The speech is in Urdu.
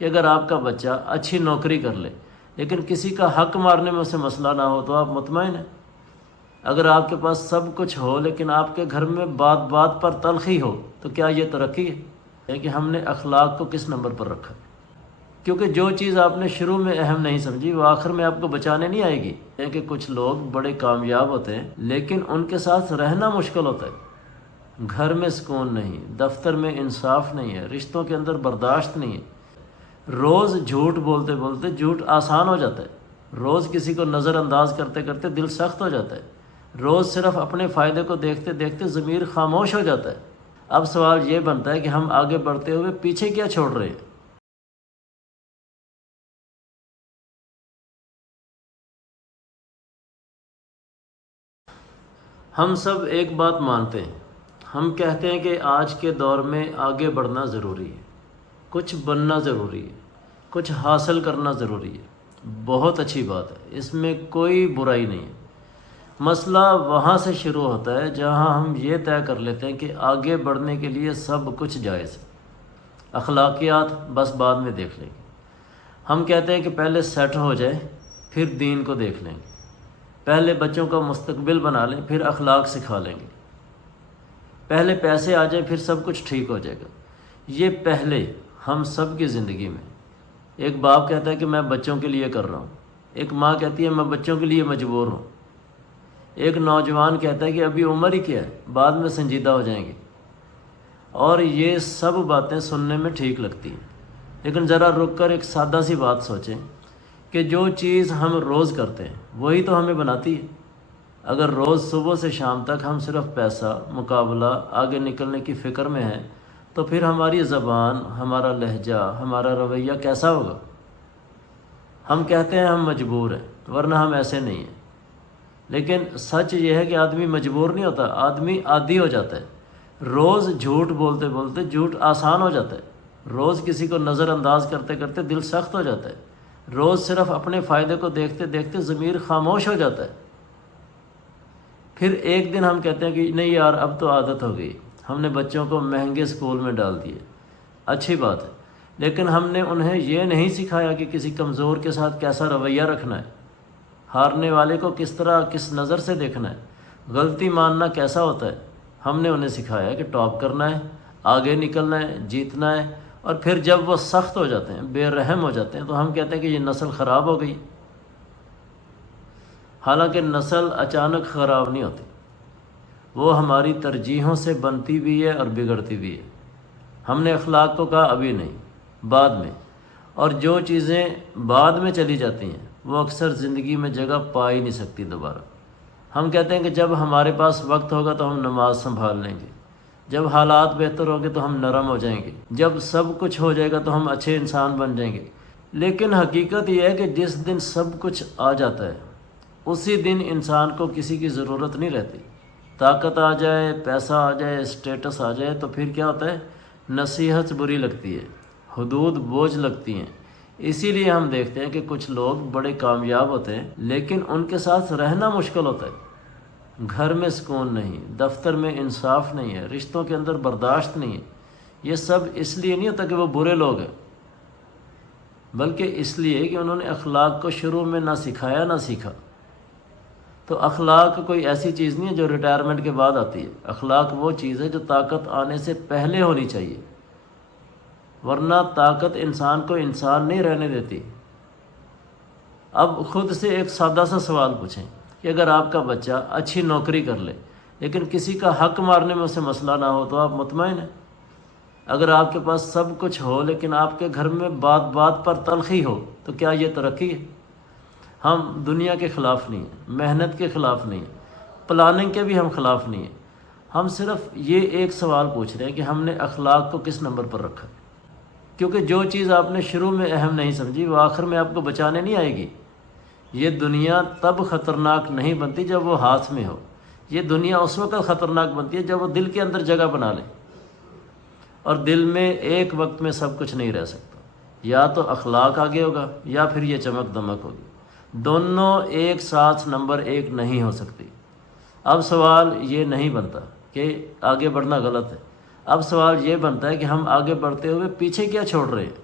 کہ اگر آپ کا بچہ اچھی نوکری کر لے لیکن کسی کا حق مارنے میں اسے مسئلہ نہ ہو تو آپ مطمئن ہیں؟ اگر آپ کے پاس سب کچھ ہو لیکن آپ کے گھر میں بات بات پر تلخی ہو تو کیا یہ ترقی ہے کہ ہم نے اخلاق کو کس نمبر پر رکھا؟ کیونکہ جو چیز آپ نے شروع میں اہم نہیں سمجھی وہ آخر میں آپ کو بچانے نہیں آئے گی۔ کہ کچھ لوگ بڑے کامیاب ہوتے ہیں لیکن ان کے ساتھ رہنا مشکل ہوتا ہے۔ گھر میں سکون نہیں، دفتر میں انصاف نہیں ہے، رشتوں کے اندر برداشت نہیں ہے۔ روز جھوٹ بولتے بولتے جھوٹ آسان ہو جاتا ہے، روز کسی کو نظر انداز کرتے کرتے دل سخت ہو جاتا ہے، روز صرف اپنے فائدے کو دیکھتے دیکھتے ضمیر خاموش ہو جاتا ہے۔ اب سوال یہ بنتا ہے کہ ہم آگے بڑھتے ہوئے پیچھے کیا چھوڑ رہے ہیں؟ ہم سب ایک بات مانتے ہیں، ہم کہتے ہیں کہ آج کے دور میں آگے بڑھنا ضروری ہے، کچھ بننا ضروری ہے، کچھ حاصل کرنا ضروری ہے۔ بہت اچھی بات ہے، اس میں کوئی برائی نہیں ہے۔ مسئلہ وہاں سے شروع ہوتا ہے جہاں ہم یہ طے کر لیتے ہیں کہ آگے بڑھنے کے لیے سب کچھ جائز ہے، اخلاقیات بس بعد میں دیکھ لیں گے۔ ہم کہتے ہیں کہ پہلے سیٹ ہو جائے پھر دین کو دیکھ لیں گے، پہلے بچوں کا مستقبل بنا لیں پھر اخلاق سکھا لیں گے، پہلے پیسے آ جائیں پھر سب کچھ ٹھیک ہو جائے گا۔ یہ پہلے ہم سب کی زندگی میں، ایک باپ کہتا ہے کہ میں بچوں کے لیے کر رہا ہوں، ایک ماں کہتی ہے میں بچوں کے لیے مجبور ہوں، ایک نوجوان کہتا ہے کہ ابھی عمر ہی کیا ہے، بعد میں سنجیدہ ہو جائیں گے۔ اور یہ سب باتیں سننے میں ٹھیک لگتی ہیں، لیکن ذرا رک کر ایک سادہ سی بات سوچیں کہ جو چیز ہم روز کرتے ہیں وہی تو ہمیں بناتی ہے۔ اگر روز صبح سے شام تک ہم صرف پیسہ، مقابلہ، آگے نکلنے کی فکر میں ہیں تو پھر ہماری زبان، ہمارا لہجہ، ہمارا رویہ کیسا ہوگا؟ ہم کہتے ہیں ہم مجبور ہیں ورنہ ہم ایسے نہیں ہیں، لیکن سچ یہ ہے کہ آدمی مجبور نہیں ہوتا، آدمی عادی ہو جاتا ہے۔ روز جھوٹ بولتے بولتے جھوٹ آسان ہو جاتا ہے، روز کسی کو نظر انداز کرتے کرتے دل سخت ہو جاتا ہے، روز صرف اپنے فائدے کو دیکھتے دیکھتے ضمیر خاموش ہو جاتا ہے۔ پھر ایک دن ہم کہتے ہیں کہ نہیں یار اب تو عادت ہو گئی، ہم نے بچوں کو مہنگے اسکول میں ڈال دیے، اچھی بات ہے، لیکن ہم نے انہیں یہ نہیں سکھایا کہ کسی کمزور کے ساتھ کیسا رویہ رکھنا ہے، ہارنے والے کو کس طرح، کس نظر سے دیکھنا ہے، غلطی ماننا کیسا ہوتا ہے۔ ہم نے انہیں سکھایا کہ ٹاپ کرنا ہے، آگے نکلنا ہے، جیتنا ہے، اور پھر جب وہ سخت ہو جاتے ہیں، بے رحم ہو جاتے ہیں تو ہم کہتے ہیں کہ یہ نسل خراب ہو گئی۔ حالانکہ نسل اچانک خراب نہیں ہوتی، وہ ہماری ترجیحوں سے بنتی بھی ہے اور بگڑتی بھی ہے۔ ہم نے اخلاق کو کہا ابھی نہیں، بعد میں، اور جو چیزیں بعد میں چلی جاتی ہیں وہ اکثر زندگی میں جگہ پا ہی نہیں سکتی دوبارہ۔ ہم کہتے ہیں کہ جب ہمارے پاس وقت ہوگا تو ہم نماز سنبھال لیں گے، جب حالات بہتر ہوں گے تو ہم نرم ہو جائیں گے، جب سب کچھ ہو جائے گا تو ہم اچھے انسان بن جائیں گے۔ لیکن حقیقت یہ ہے کہ جس دن سب کچھ آ جاتا ہے اسی دن انسان کو کسی کی ضرورت نہیں رہتی۔ طاقت آ جائے، پیسہ آ جائے، اسٹیٹس آ جائے تو پھر کیا ہوتا ہے؟ نصیحت بری لگتی ہے، حدود بوجھ لگتی ہیں۔ اسی لیے ہم دیکھتے ہیں کہ کچھ لوگ بڑے کامیاب ہوتے ہیں لیکن ان کے ساتھ رہنا مشکل ہوتا ہے۔ گھر میں سکون نہیں، دفتر میں انصاف نہیں ہے، رشتوں کے اندر برداشت نہیں ہے۔ یہ سب اس لیے نہیں ہوتا کہ وہ برے لوگ ہیں، بلکہ اس لیے کہ انہوں نے اخلاق کو شروع میں نہ سکھایا نہ سیکھا۔ تو اخلاق کوئی ایسی چیز نہیں ہے جو ریٹائرمنٹ کے بعد آتی ہے، اخلاق وہ چیز ہے جو طاقت آنے سے پہلے ہونی چاہیے، ورنہ طاقت انسان کو انسان نہیں رہنے دیتی۔ اب خود سے ایک سادہ سا سوال پوچھیں کہ اگر آپ کا بچہ اچھی نوکری کر لے لیکن کسی کا حق مارنے میں اسے مسئلہ نہ ہو تو آپ مطمئن ہیں؟ اگر آپ کے پاس سب کچھ ہو لیکن آپ کے گھر میں بات بات پر تلخی ہو تو کیا یہ ترقی ہے؟ ہم دنیا کے خلاف نہیں ہیں، محنت کے خلاف نہیں ہیں، پلاننگ کے بھی ہم خلاف نہیں ہیں۔ ہم صرف یہ ایک سوال پوچھ رہے ہیں کہ ہم نے اخلاق کو کس نمبر پر رکھا؟ کیونکہ جو چیز آپ نے شروع میں اہم نہیں سمجھی وہ آخر میں آپ کو بچانے نہیں آئے گی۔ یہ دنیا تب خطرناک نہیں بنتی جب وہ ہاتھ میں ہو، یہ دنیا اس وقت خطرناک بنتی ہے جب وہ دل کے اندر جگہ بنا لے، اور دل میں ایک وقت میں سب کچھ نہیں رہ سکتا۔ یا تو اخلاق آگے ہوگا یا پھر یہ چمک دمک ہوگی، دونوں ایک ساتھ نمبر ایک نہیں ہو سکتی۔ اب سوال یہ نہیں بنتا کہ آگے بڑھنا غلط ہے، اب سوال یہ بنتا ہے کہ ہم آگے بڑھتے ہوئے پیچھے کیا چھوڑ رہے ہیں۔